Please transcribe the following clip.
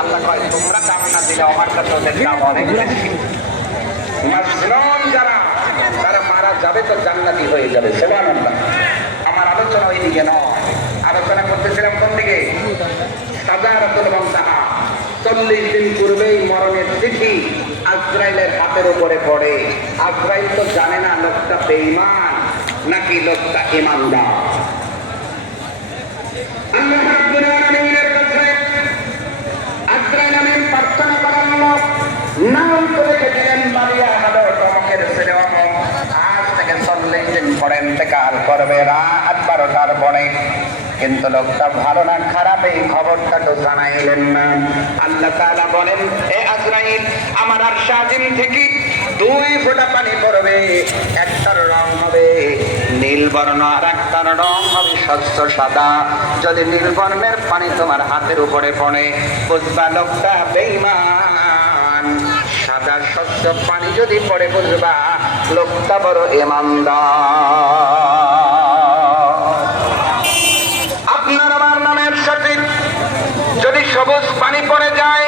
আল্লাহ কয়, তোমরা দাম না দিলে আমার কাছে ওদের দাম অনেক বেশি। যারা, তারা মারা যাবে তো জান্নাতি হয়ে যাবে আমার আলোচনা ওই দিকে নয়। আলোচনা করতেছিলাম কোন দিকে? সাজারাতুল মুনতাহা চল্লিশ দিন পূর্বেই মরণের তিথি আজরাইলের হাতের উপরে পড়ে। আজরাইল তো জানে না লোকটা বেইমান নাকি লোকটা ইমানদার নাম করে দিলেন আজ থেকে চল্লিশ দিন পরে করবে রাত বারোটার পরে কিন্তু লোকটা ভালো না খারাপ এই খবরটা তো জানাইলেন না আল্লাহ তাআলা বলেন এ আজরাইল আমার আর সাজিম থেকে দুই ফোঁটা পানি পড়বে একটার রং হবে নীল বর্ণ আর একটার রং হবে স্বচ্ছ সাদা। যদি নীল বর্ণের পানি তোমার হাতের উপরে পড়ে, বুঝবা লোকটা বেঈমান। সাদা স্বচ্ছ পানি যদি পড়ে বুঝবা, লোকটা বড় ইমানদার। আপনার আমার নামের সঠিক যদি সবুজ পানি পড়ে যায়